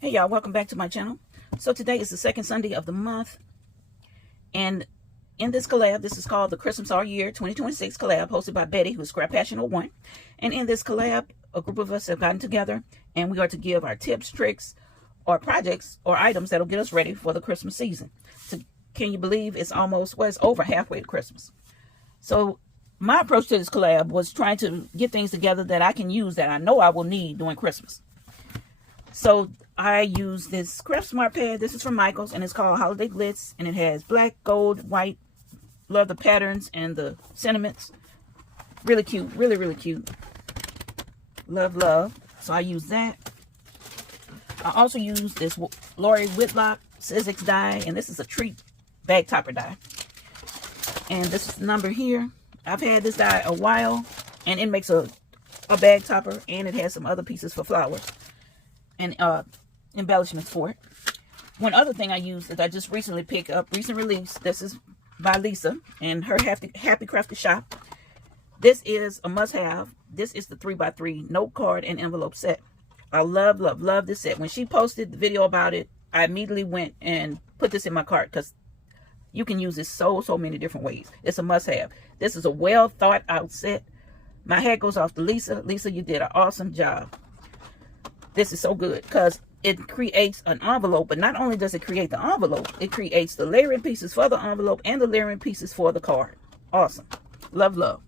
Hey y'all, welcome back to my channel. So today is the second Sunday of the month, and in this collab, this is called the Christmas All Year 2026 collab, hosted by Betty, who's Scrap Passion 01. And in this collab, a group of us have gotten together, and we are to give our tips, tricks, or projects, or items that'll get us ready for the Christmas season. So can you believe it's almost, well, it's over halfway to Christmas. So my approach to this collab was trying to get things together that I can use, that I know I will need during Christmas. So I use this Craft Smart Pad. This is from Michaels, and it's called Holiday Glitz, and it has black, gold, white. Love the patterns and the sentiments. Really cute. Really, really cute. Love, love. So I use that. I also use this Lori Whitlock Sizzix die, and this is a treat bag topper die. And this is the number here. I've had this die a while, and it makes a bag topper, and it has some other pieces for flowers and embellishments for it. One other thing I use that I just recently picked up, recent release. This is by Lisa and her Happy Crafted Shop. This is a must-have. This is the 3x3 note card and envelope set. I love, love, love this set. When she posted the video about it, I immediately went and put this in my cart because you can use this so many different ways. It's a must-have. This is a well thought out set. My hat goes off to Lisa. Lisa, you did an awesome job. This is so good because it creates an envelope, but not only does it create the envelope, it creates the layering pieces for the envelope and the layering pieces for the card. Awesome. Love, love.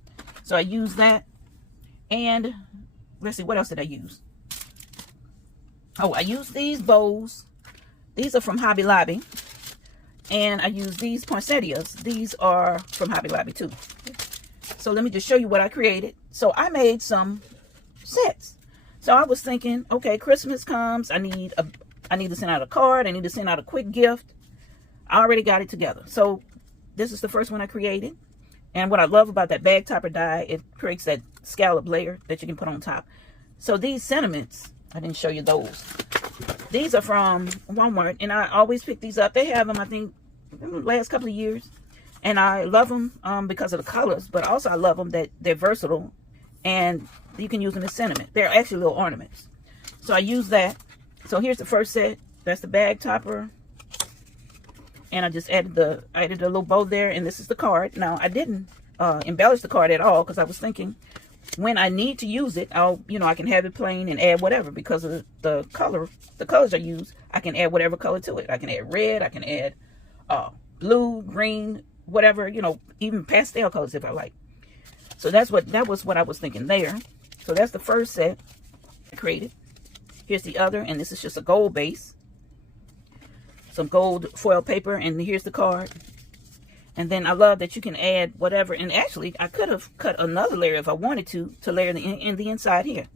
So I use that. And let's see, what else did I use? Oh, I use these bows. These are from Hobby Lobby. And I use these poinsettias. These are from Hobby Lobby too. So let me just show you what I created. So I made some sets. So I was thinking, okay, Christmas comes. I need to send out a card. I need to send out a quick gift. I already got it together. So this is the first one I created. And what I love about that bag topper die, it creates that scallop layer that you can put on top. So these sentiments, I didn't show you those. These are from Walmart, and I always pick these up. They have them, I think, in the last couple of years. And I love them because of the colors, but also I love them that they're versatile. And you can use them as sentiment. They're actually little ornaments. So I use that. So here's the first set. That's the bag topper. And I just added a little bow there. And this is the card. Now, I didn't embellish the card at all because I was thinking when I need to use it, I can have it plain and add whatever because of the colors I use. I can add whatever color to it. I can add red. I can add blue, green, whatever, even pastel colors if I like. So that was what I was thinking there. So that's the first set I created. Here's the other, and this is just a gold base. Some gold foil paper, and here's the card. And then I love that you can add whatever. And actually, I could have cut another layer if I wanted to layer in the inside here.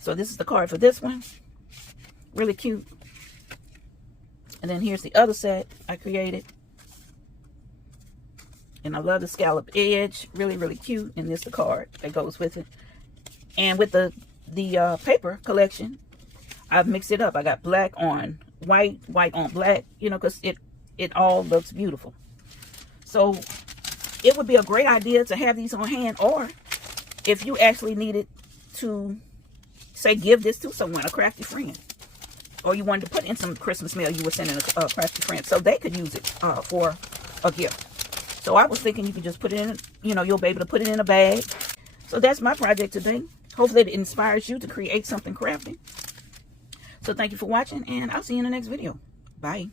So this is the card for this one. Really cute. And then here's the other set I created. And I love the scallop edge. Really, really cute. And this is the card that goes with it. And with the paper collection, I've mixed it up. I got black on white, white on black, because it all looks beautiful. So it would be a great idea to have these on hand, or if you actually needed to, say, give this to someone, a crafty friend, or you wanted to put in some Christmas mail you were sending a crafty friend, so they could use it for a gift. So I was thinking you could just put it in, you'll be able to put it in a bag. So that's my project today. Hopefully it inspires you to create something crafty. So thank you for watching, and I'll see you in the next video. Bye.